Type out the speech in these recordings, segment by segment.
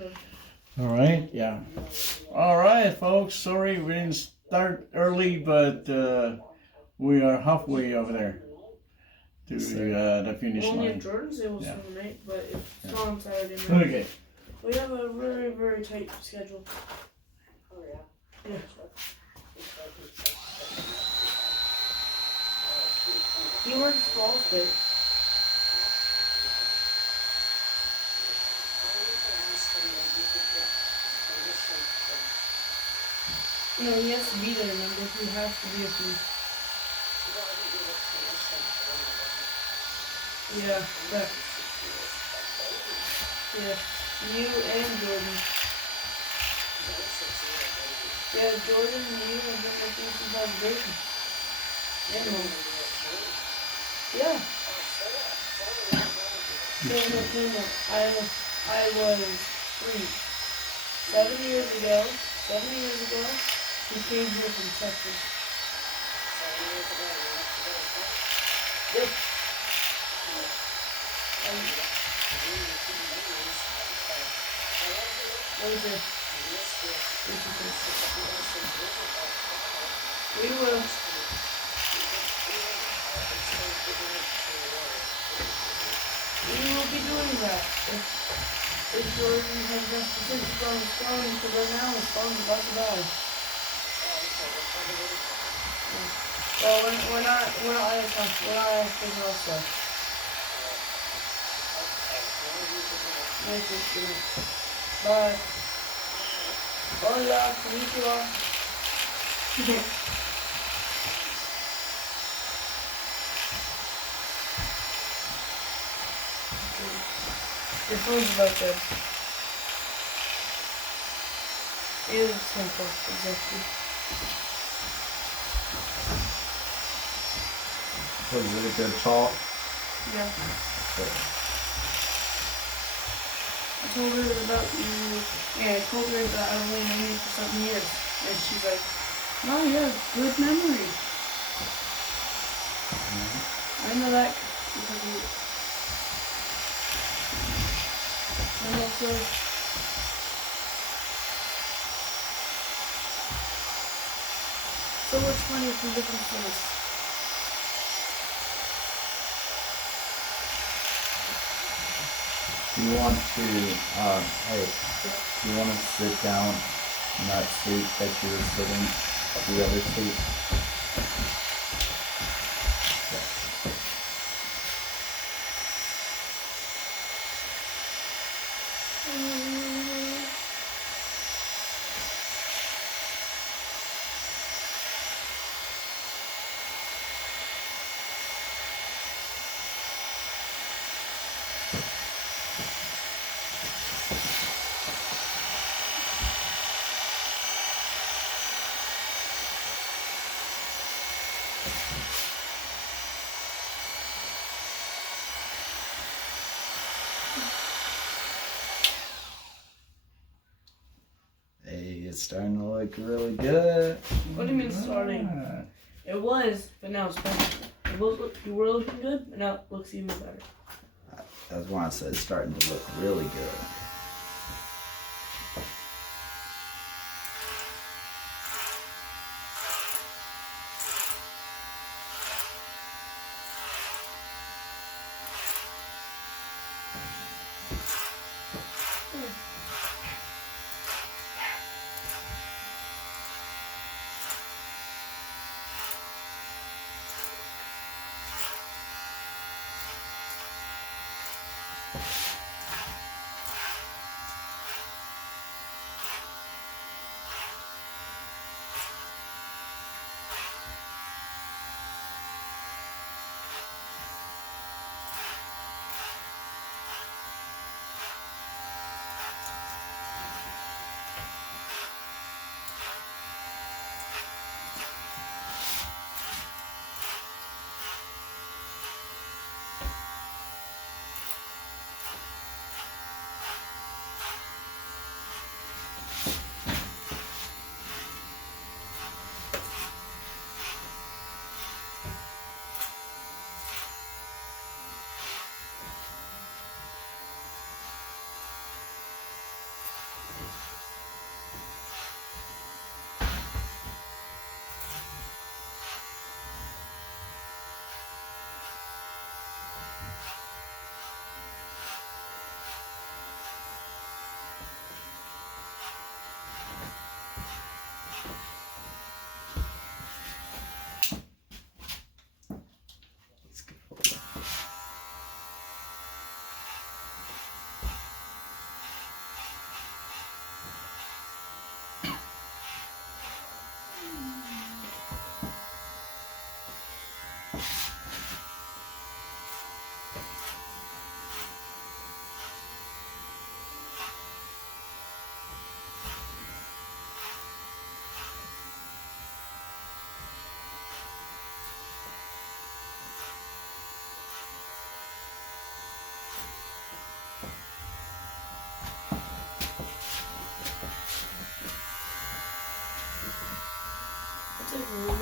All right, yeah. All right, folks. Sorry we didn't start early, but we are halfway over there to the finish Only line. if Jordan's able to swim tonight, but if it's not on Saturday night. Okay. We have a very, very tight schedule. Oh, yeah? Yeah. He works fall fit. No, he has to be there, remember? He has to be if he... Yeah, but... Yeah, you and Jordan. Yeah, Jordan, you, and then I think you have Grayson. And Mom. Yeah. No. I was 3. 7 years ago, he came here from Texas. 7 years ago, you left to go to Texas? Yep. We will. We will be doing that if Jordan has enough statistics on his phone, because right now his phone's about to die. Well, we're not out of time. We're not out of figuring out stuff. Nice to meet you. Bye. Hola, konnichiwa. Your phone's about dead. It is simple, exactly. Was it a good talk? Yeah. Good. I told her about you. Yeah, I told her that I've only known you for 7 years. And she's like, oh, you have good memory. I know that because of you. And also, so much money from different things. You want to, hey, you want to sit down in that seat that you were sitting, the other seat? Hey, it's starting to look really good. What do you mean starting? It was, but now it's better. You were looking good, but now it looks even better. That's why I said it's starting to look really good.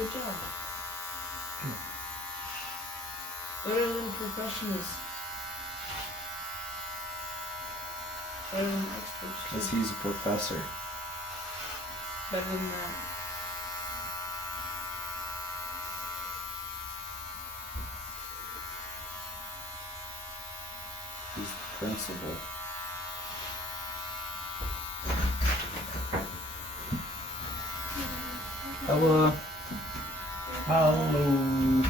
good job. Better than professionals. Better than experts. Because Too. he's a professor. Better than that. He's the principal. Hello. Hello.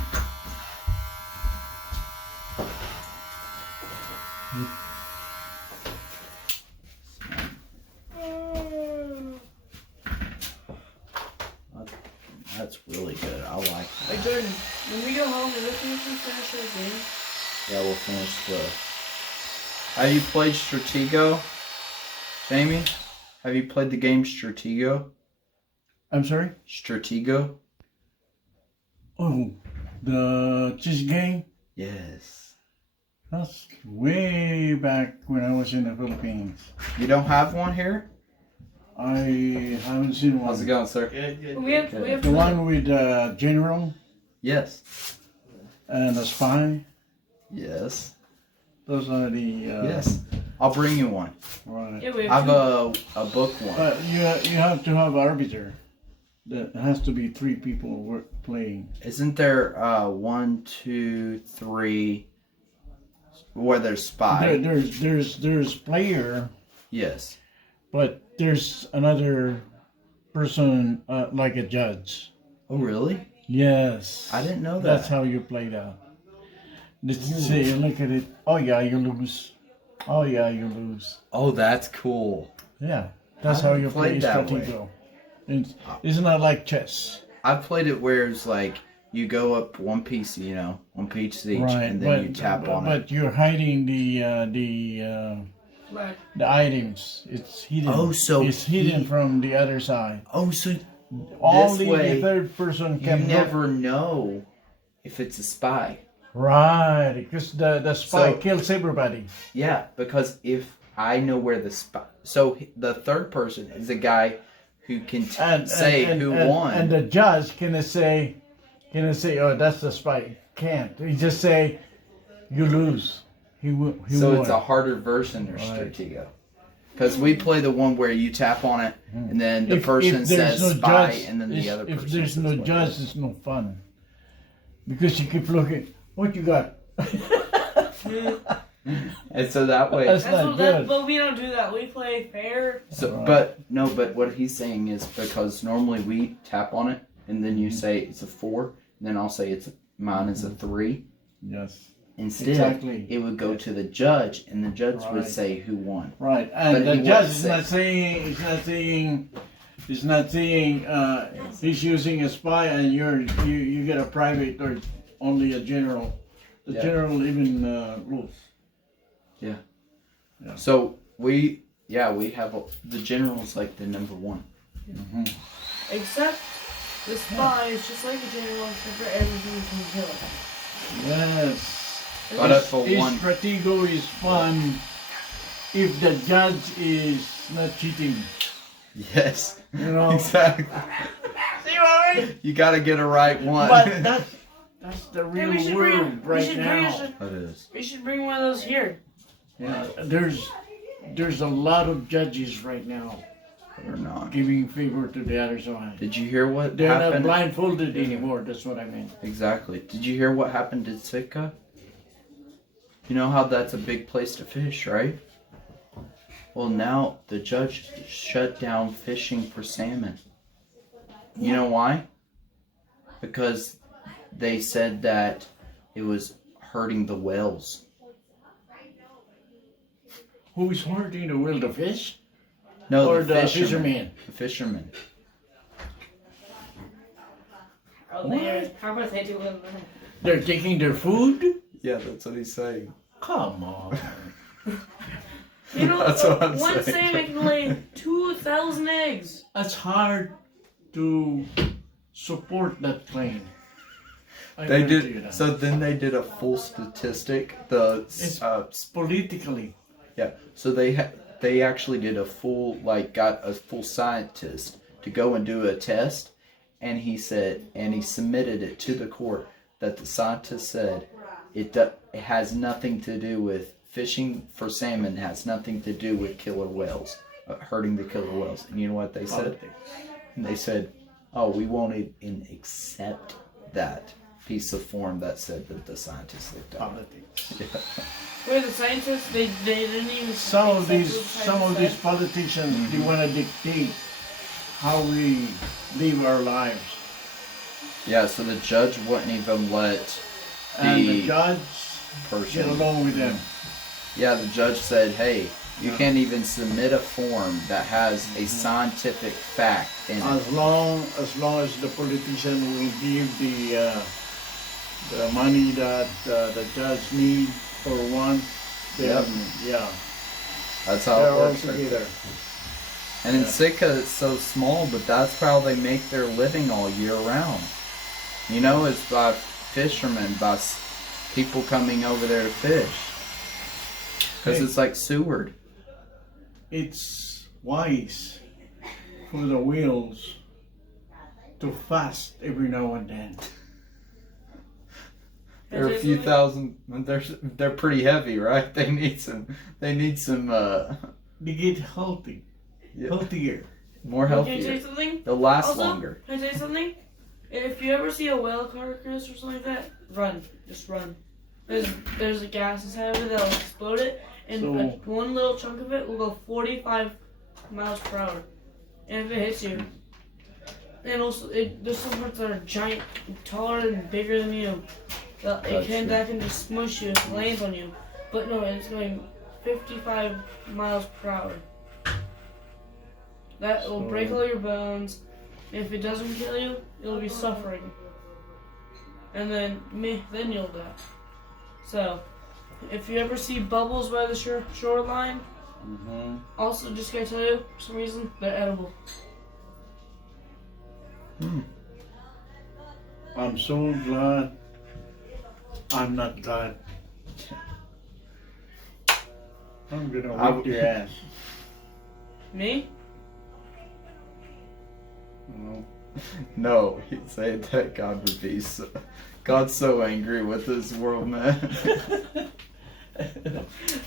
That's really good. I like that. Hey Jordan, when we go home, are we finish our game? Yeah, we'll finish the... Have you played Stratego? Jamie? Have you played the game Stratego? I'm sorry? Stratego? Oh, the chess game? Yes. That's way back when I was in the Philippines. You don't have one here? I haven't seen one. How's it going, sir? We have The one with General Yes. and a spy. Yes. Those are the... Yes. I'll bring you one. Right. Yeah, we I have have two. a book one. You have to have arbiter. That has to be 3 people playing. Isn't there 1, 2, 3 where there's spy? There's player, Yes. but there's another person like a judge. Oh, really? Yes. I didn't know that. That's how you play that. Let's see, look at it. Oh yeah, you lose. Oh yeah, you lose. Oh, that's cool. Yeah, that's I how haven't you play played that way. Stratego. It's not like chess. I've played it where it's like you go up one piece, one piece each, Right, and then you tap on it. But you're hiding the Right. items. It's hidden. Oh, so it's hidden from the other side. Oh, so Only way, the third person you can never know if it's a spy. Right, because the spy So- kills everybody. Yeah, because if I know where the spy... So the third person is the guy who can say who won. And the judge can say, oh, that's the spy. Can't. He just say, you lose. He So won. it's a harder version of Right. Stratego. Because we play the one where you tap on it, and then the person if there's says no spy, judge, and then the other person if there's says no what judge, it is. it's no fun. Because you keep looking, what you got? And so that way... That's not good. But we don't do that. We play fair. So, Right. but what he's saying is because normally we tap on it, and then you say it's a 4, and then I'll say mine is a 3. Yes. Instead, Exactly. it would go to the judge, and the judge would Right. say who won. Right, But and the he judge wouldn't is say- not saying he's using a spy and you get a private or only a general. The Yeah. general even rules. So we have the general's like the number 1. Except the spy is just like a general, except for everything you can kill. Yes. But if a His 1, Stratego is fun if the judge is not cheating. yes, You know. exactly. See what I mean? You got to get a right one. But that's the Hey, real world right now. That is. We should bring one of those here. Yeah, there's a lot of judges right now Or not. giving favor to the other side. Did you hear what They're not happened? blindfolded anymore. That's what I mean. Exactly. Did you hear what happened to Sitka? You know how that's a big place to fish, right? Well, now the judge shut down fishing for salmon. You know why? Because they said that it was hurting the whales. Who's hurting the will, the fish No, or the the fishermen. fisherman? The fishermen. How about they do it? They're taking their food. Yeah, that's what he's saying. Come on. You know, That's what I'm one saying. salmon can lay 2,000 eggs. That's hard to support that claim. I They guarantee you did. that. So then they did a full statistic. The It's politically. Yeah, so they actually did got a full scientist to go and do a test, and he said, and he submitted it to the court that the scientists said it has nothing to do with fishing for salmon, has nothing to do with killer whales, hurting the killer whales. And you know what they said? And they said, oh, we won't even accept that piece of form that said that the scientists looked at. Politics. Yeah. Wait, the scientists, they didn't even. Some of accept these what the these scientists politicians, they want to dictate how we live our lives. Yeah, so the judge wouldn't even let And the the judge person. get along with them. Yeah, the judge said, hey, you can't even submit a form that has a scientific fact in it. As long as the politician will give the money that the judge need for one, then yeah, That's how they're it all works. Right together. there. And in Sitka, it's so small, but that's how they make their living all year round. You know, it's by fishermen, by people coming over there to fish. Because Hey. it's like Seward. It's wise for the whales to fast every now and then. They're a few thousand. They're pretty heavy, right? They need some. They They get healthy, healthier. more Can I tell you healthier. something? They'll last Also, longer. Can I tell you something? If you ever see a whale carcass or something like that, run. Just run. There's a gas inside of it that'll explode it, and So- one little chunk of it will go 45 miles per hour. And if it hits you, and also there's some parts that are giant, taller and bigger than you. That can just smush you if it lands on you. But no, it's going 55 miles per hour. That will break all your bones. If it doesn't kill you, you'll be suffering. And then you'll die. So, if you ever see bubbles by the shoreline, also just gotta tell you, for some reason, they're edible. I'm so glad I'm not glad. I'm gonna whip your ass. Me? No. No, he said that God would be so. God's so angry with this world, man.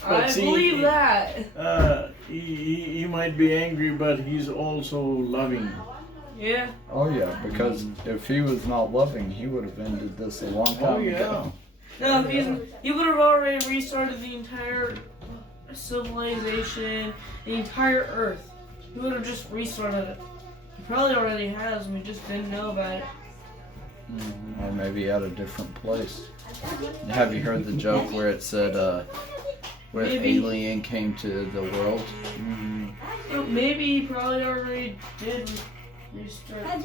I believe that. He might be angry, but he's also loving. Yeah. Oh yeah, because if he was not loving, he would have ended this a long time Oh yeah. ago. No, he would have already restarted the entire civilization, the entire Earth. He would have just restarted it. He probably already has, and we just didn't know about it. Or maybe at a different place. Have you heard the joke where it said, where an Maybe. alien came to the world? Maybe he probably already did restart.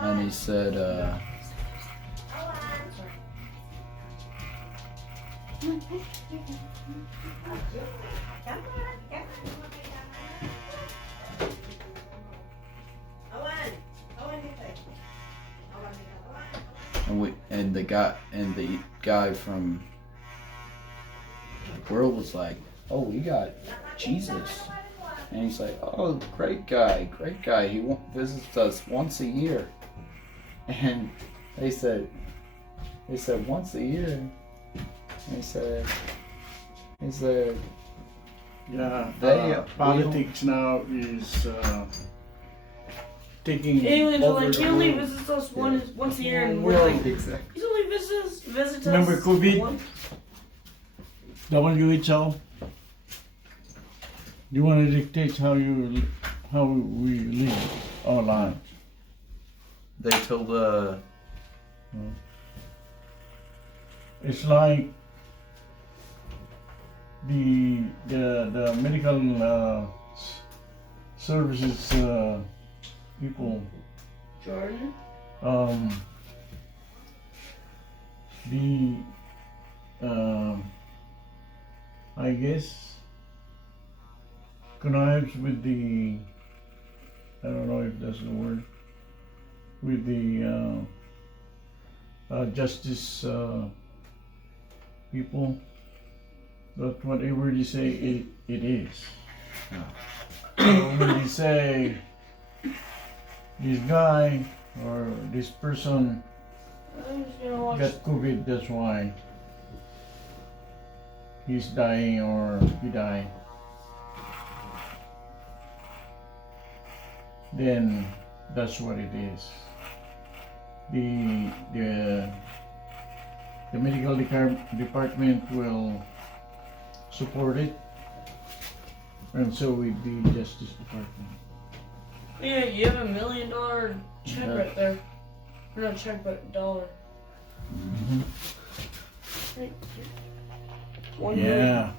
And he said, and the guy from the world was like, oh, we got Jesus. And he's like, oh, great guy. He visits us once a year. And they said once a year. And he said, Yeah. Politics now is taking Aliens are over like, the he only world. visits us once a year, and Well, we're like, exactly. he only visits us. Remember COVID? once- WHO. You want to dictate how we live our lives. They told It's like the medical services people. Jordan? I guess connives with the, I don't know if that's the word, with the justice people, but whatever they say, it is. So when they say this guy or this person I'm just gonna watch. got COVID. That's why he's dying or he died. Then that's what it is. The medical department will support it, and so will the Justice Department. Yeah, you have $1 million check Yeah. right there. Or not check, but dollar. Mm-hmm. Right. 1 million. Yeah.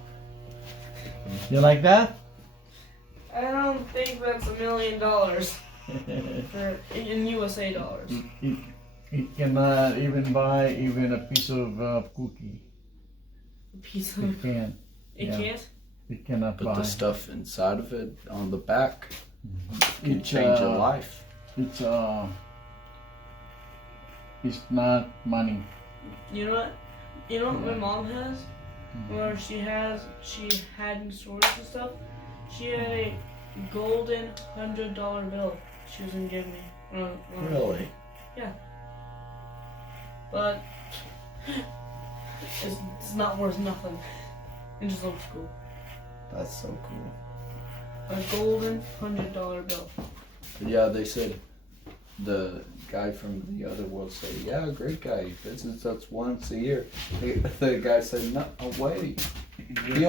You like that? I don't think that's $1 million for in USA dollars. It cannot even buy even a piece of cookie. A piece It of can't. it Yeah. can't. It cannot But buy. the stuff inside of it on the back can It's, change a life. It's not money. You know what? You know what my mom has? Where she had in stores and stuff. She had a golden $100 bill she was gonna give me. Really? But it's not worth nothing. It just looks cool. That's so cool. A golden $100 bill. But yeah, they said the guy from the other world said, yeah, great guy. He visits us once a year. The guy said, no, wait. He's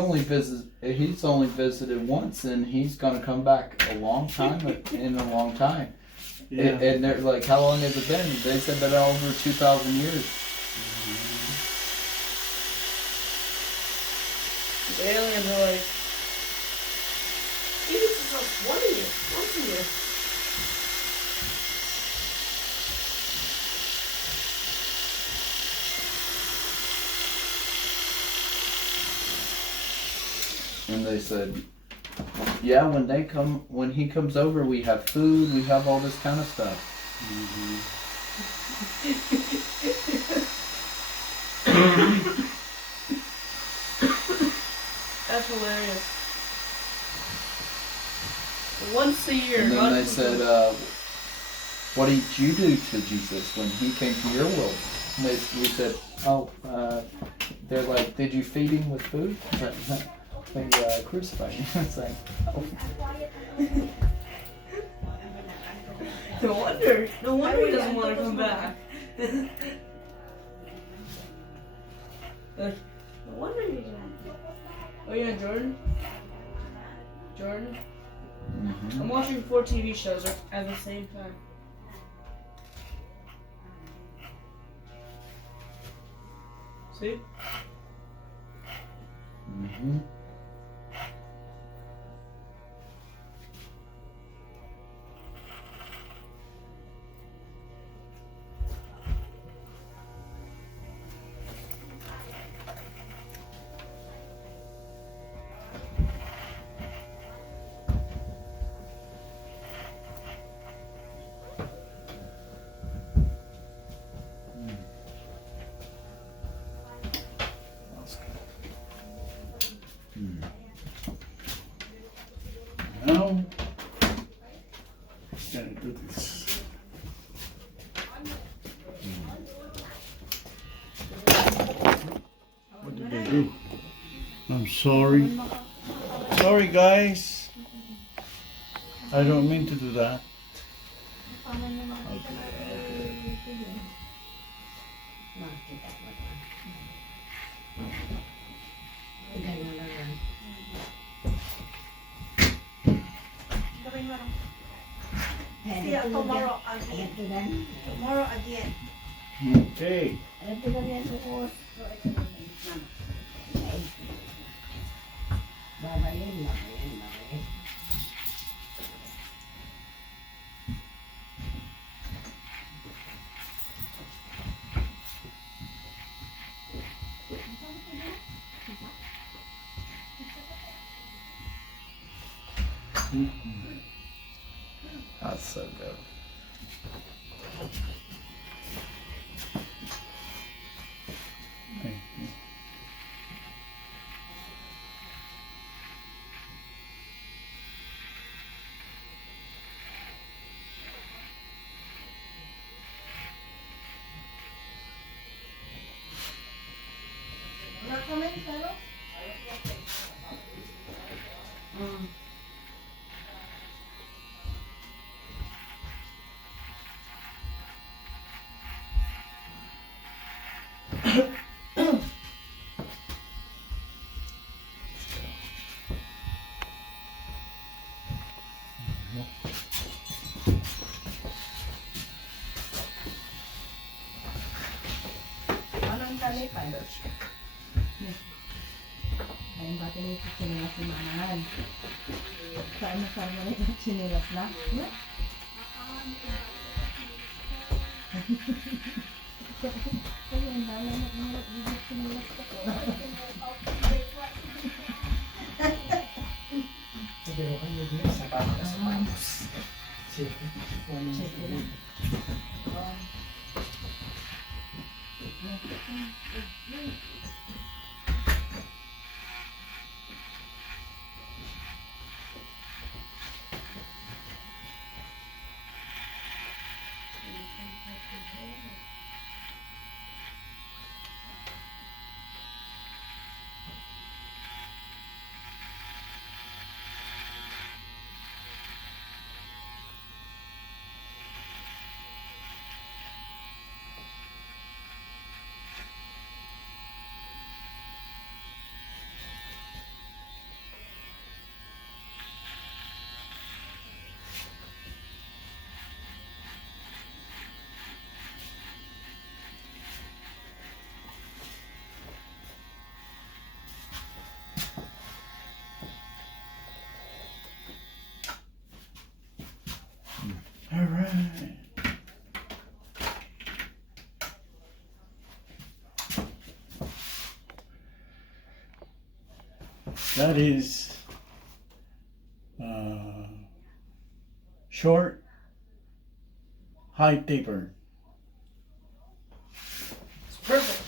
only visited once, and he's gonna come back a long time in a long time. Yeah. And they're like, how long has it been? They said that over 2,000 years. The aliens are like, he visits us once a year. And they said, yeah, when he comes over, we have food, we have all this kind of stuff. That's hilarious. Once a year. And then not they even- said, what did you do to Jesus when he came to your world? And we said, they're like, did you feed him with food? They crucified him. It's like, oh. No wonder he doesn't want to come back. No wonder he doesn't. Oh yeah, Jordan? Mhm. I'm watching 4 TV shows at the same time. See? Mhm. Now, gotta do this. What did I do? I'm sorry. Sorry, guys. I don't mean to do that. See you tomorrow again. Tomorrow again. Okay. That's so good. Thank you. Anong talipan? Ayun ba tinito sinilas ni Mangan? Saan na saan mo na yung sinilas na? Ayun, dala na yung sinilas ko. Pero kayo din sa panos. Sige. All right. That is short, high taper. It's perfect.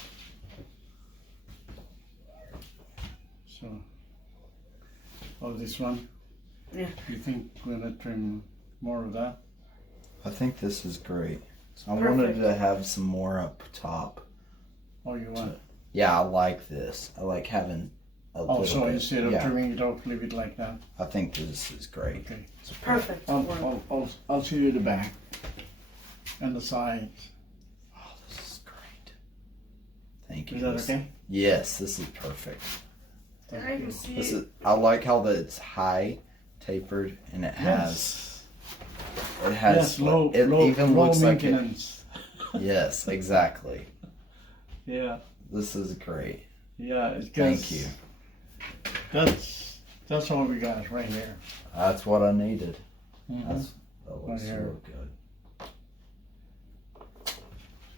So, this one. Yeah. You think we're gonna trim more of that? I think this is great. I perfect. wanted to have some more up top. Oh, you want? Yeah, I like this. I like having a little So bit. instead of Yeah, trimming it off, leave it like that. I think this is great. Okay. It's perfect. I'll show you the back and the sides. Oh, this is great. Thank you. Is that This- okay? Yes, this is perfect. And I can see This it. is. I like how that it's high, tapered, and it has. Yes. It has. Yes, low, it low, even low looks like it. maintenance. Yes, exactly. Yeah, This is great. yeah. It's Thank you. That's all we got right here. That's what I needed. Mhm. That looks Right here. real good.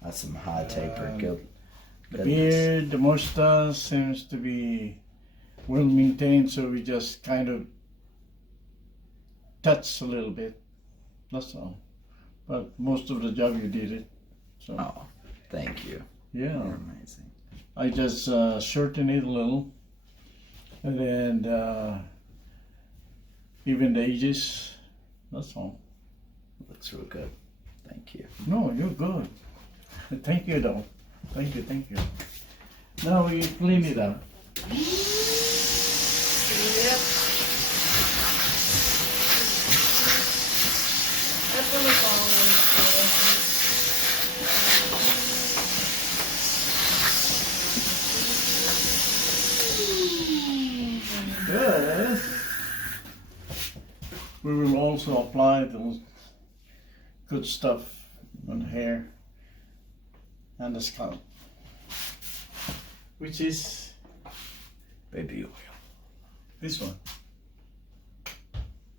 That's some high tapered. Good. The Goodness. beard, the mustache seems to be well maintained, so we just kind of touch a little bit. That's all. But most of the job you did it. So Oh, thank you. yeah, You're amazing. I just shorten it a little, and then even the edges. That's all. Looks real good. Thank you. No, you're good. Thank you, though. Thank you. Now we clean it up. Yep. That's what it's all Good. We will also apply the good stuff on the hair and the scalp, which is Baby oil. this one.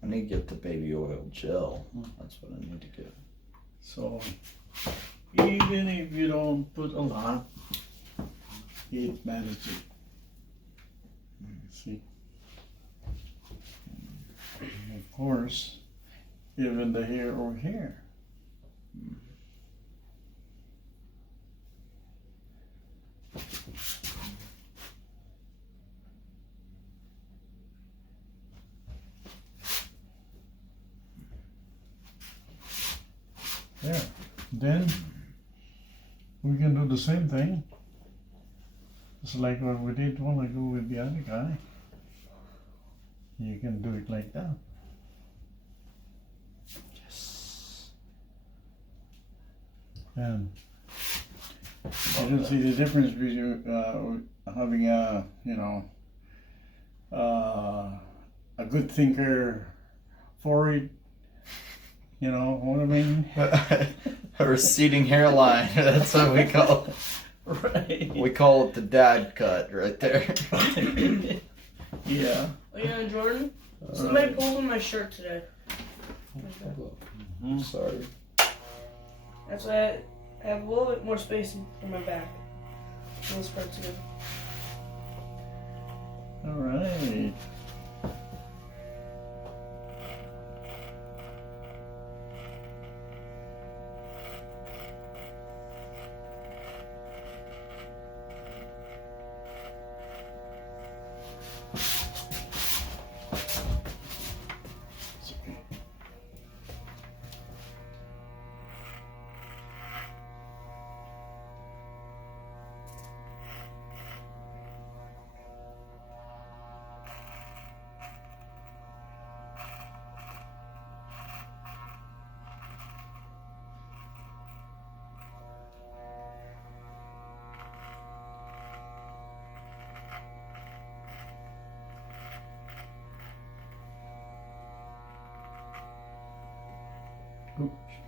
I need to get the baby oil gel. That's what I need to get. So even if you don't put a lot, it manages. See, and of course, even the hair over here. There. Then we can do the same thing. It's like what we did a while ago with the other guy. You can do it like that. Yes. And you can see the difference between having a a good thinker forehead You know what I mean? A receding hairline. That's what we call it. Right. We call it the dad cut right there. Yeah. Oh yeah, Jordan. Somebody pulled on my shirt today. Sorry. That's why I have a little bit more space in my back. On this part too. All right.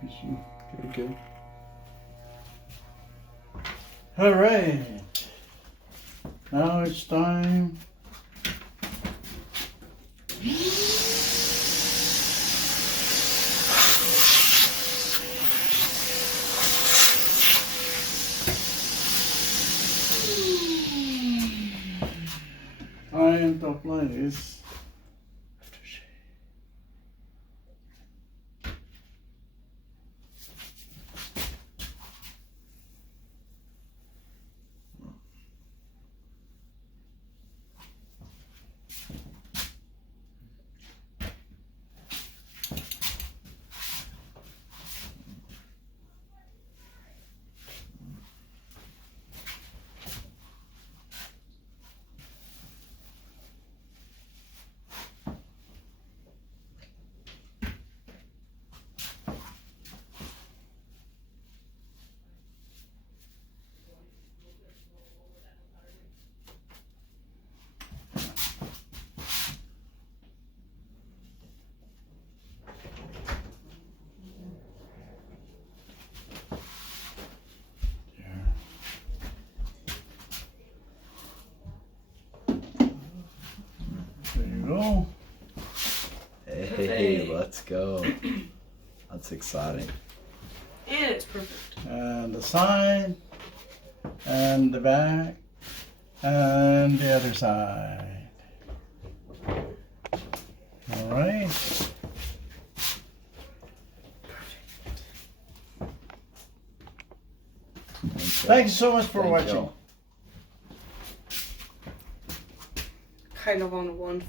Excuse me. You're good. All right. Now it's time. Time to apply this. There you go. Hey, let's go. That's exciting. And it's perfect. And the side, and the back, and the other side. All right. Thank you so much for Thank watching. y'all. Kind of on one